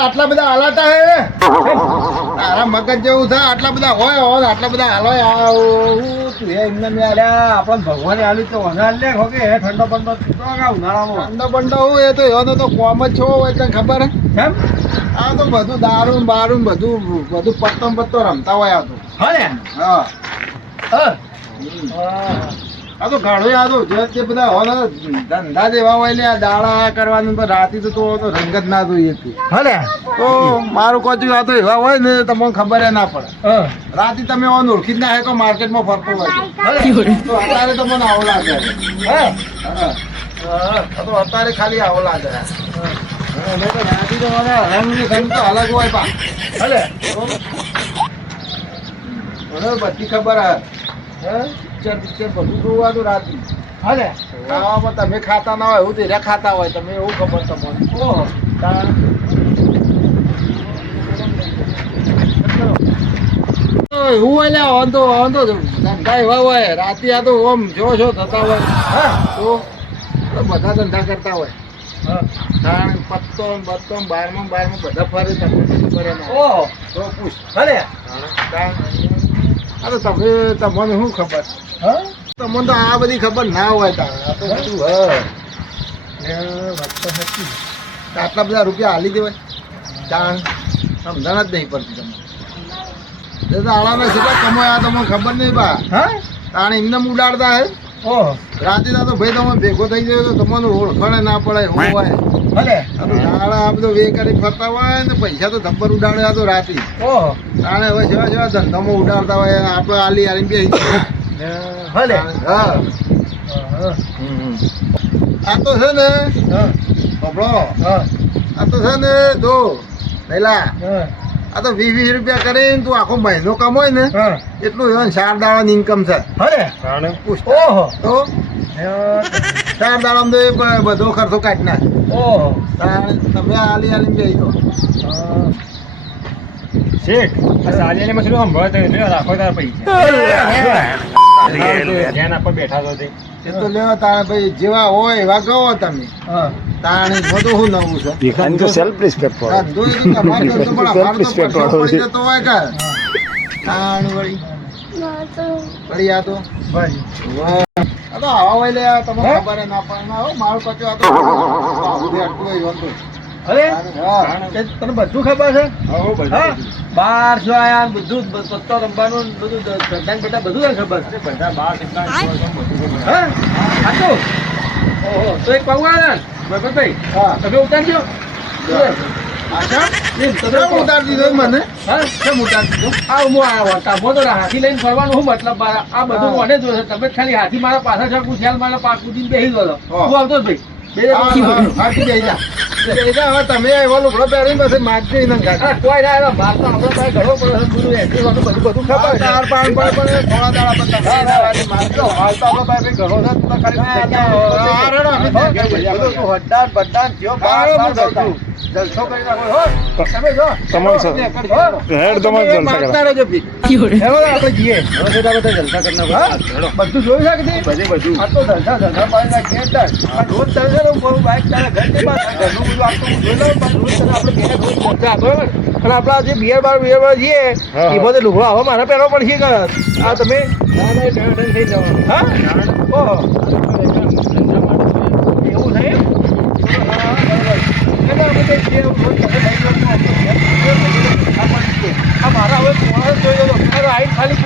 આટલા બધા હલાતા હે તારા મગજ જેવું થાય આટલા બધા હોય આટલા બધા હાલોય તું એમને આપણને ભગવાને આલી તો વધારે લે હો કે ઠંડો બંડો ઉનાળામાં ઠંડો બંડો હું એ તો એનો તો કોમ જ છો હોય તને ખબર હે એમ આ તો બધું દારૂ બારૂ બધું પત્તો રમતા હોય આ તો હા આ તો ઘણું આ તો જે બધા હોય ધંધા જેવા હોય ને દાડા કરવાનું તો રાતી તો રંગ જ ના જોઈએ તો મારું કોચું આ તો એવા હોય ને તમને ખબર ના પડે રાતી તમે ઓળખી જ ના હે માર્કેટમાં ફરતો હોય તો અત્યારે તો મને આવો લાગે તો અત્યારે ખાલી આવો લાગે રાતી તો રંગની ગંધ તો અલગ હોય પા મને બધી ખબર હે પિક્ચર બધું જોવાનું રાતી ખાવામાં તમે ખાતા ના હોય એવું તો ખાતા હોય તમે એવું ખબર તમને એવું હોય ને વાંધો ધંધા એવા હોય રાતે આ તો ઓમ જો થતા હોય તો બધા ધંધા કરતા હોય પત્તો બત્તો બારમાં બધા ફરે તમને ખબર તો પૂછ આ તો તમને શું ખબર તમને તો આ બધી ખબર ના હોય તો બધું આટલા બધા રૂપિયા હાલી દેવાય તાણ સમજણ જ નહીં પડતી તમને આળાના કેટલા કમાયા તમને ખબર નહીં બા તાણ એમને ઉડાડતા હે રાતે તો ભાઈ તમે ભેગો થઈ ગયો તો તમને ઓળખણે ના પડે એવું હોય આ બધો વે કરી ફરતા હોય ને પૈસા તો ધબ્બર ઉડાડે તો રાતે તાણે હવે જેવા ધંધામાં ઉડાડતા હોય આપણે આલી બેસી આ તો છે ને આ તો છે ને જો પહેલા આ તો 20 રૂપિયા કરીને તું આખો મહિનો કમાય ને એટલું 4 દાડાની ઇન્કમ છે તો 4 દાડામાં તો બધો ખર્ચો કાઢી નાખ તમે આલી બેસી દો શેઠ સાલિયાની મશરૂમ સંભાળે રાખો તારા પૈસા ધ્યાન આપવા બેઠા તો એ તો લેવા તારે ભાઈ જેવા હોય એવા કહો તમે તાણે બધું શું નવું છે સેલ્ફ રિસ્પેક્ટ તો હોય કે તાણ વળી આ તો આવા હોય લે તમને ખબર ના પડે મારું કચો આ તો તને બધું ખબર છે 12 આયા બધું પત્તો રમવાનું બધું બધા બધું ખબર છે બધા 12 તો એક પગવા ભાઈ તમે ઉતારજો ઉતાર દીધો મને ઉતાર દીધો હાથી લઈને ફરવાનું શું મતલબ આ બધું મને જોશે તમે ખાલી હાથી મારા પાછળ છકું ખ્યાલ મારા પાકું દિન બેસી ગયો તું આવતો ભાઈ તમે એવા લુગડો પહેરીને પછી માગજો કોઈ ના માર તો આપડે પાસે ઘણો પડે બધું ખબર 4-5 થોડા દાડા મારજો હાલ તો આપડે પાસે ઘણો છે જલસો કરી નાખો તમે જો આપણે જઈએ જલસા કરી નાખો બધું જોયું છે કે બધું આ તો ધંધા પાડી નાખીએ રોજ ધંધા બાઈક તારા ઘર બધું આપણે અને આપડા જે બિયર બાર જઈએ એ બધે લુગડો આવો મારા પહેરવો પડશે કે આ તમે થઈ જવાનું ઓહો એવું છે મારા હવે ખાલી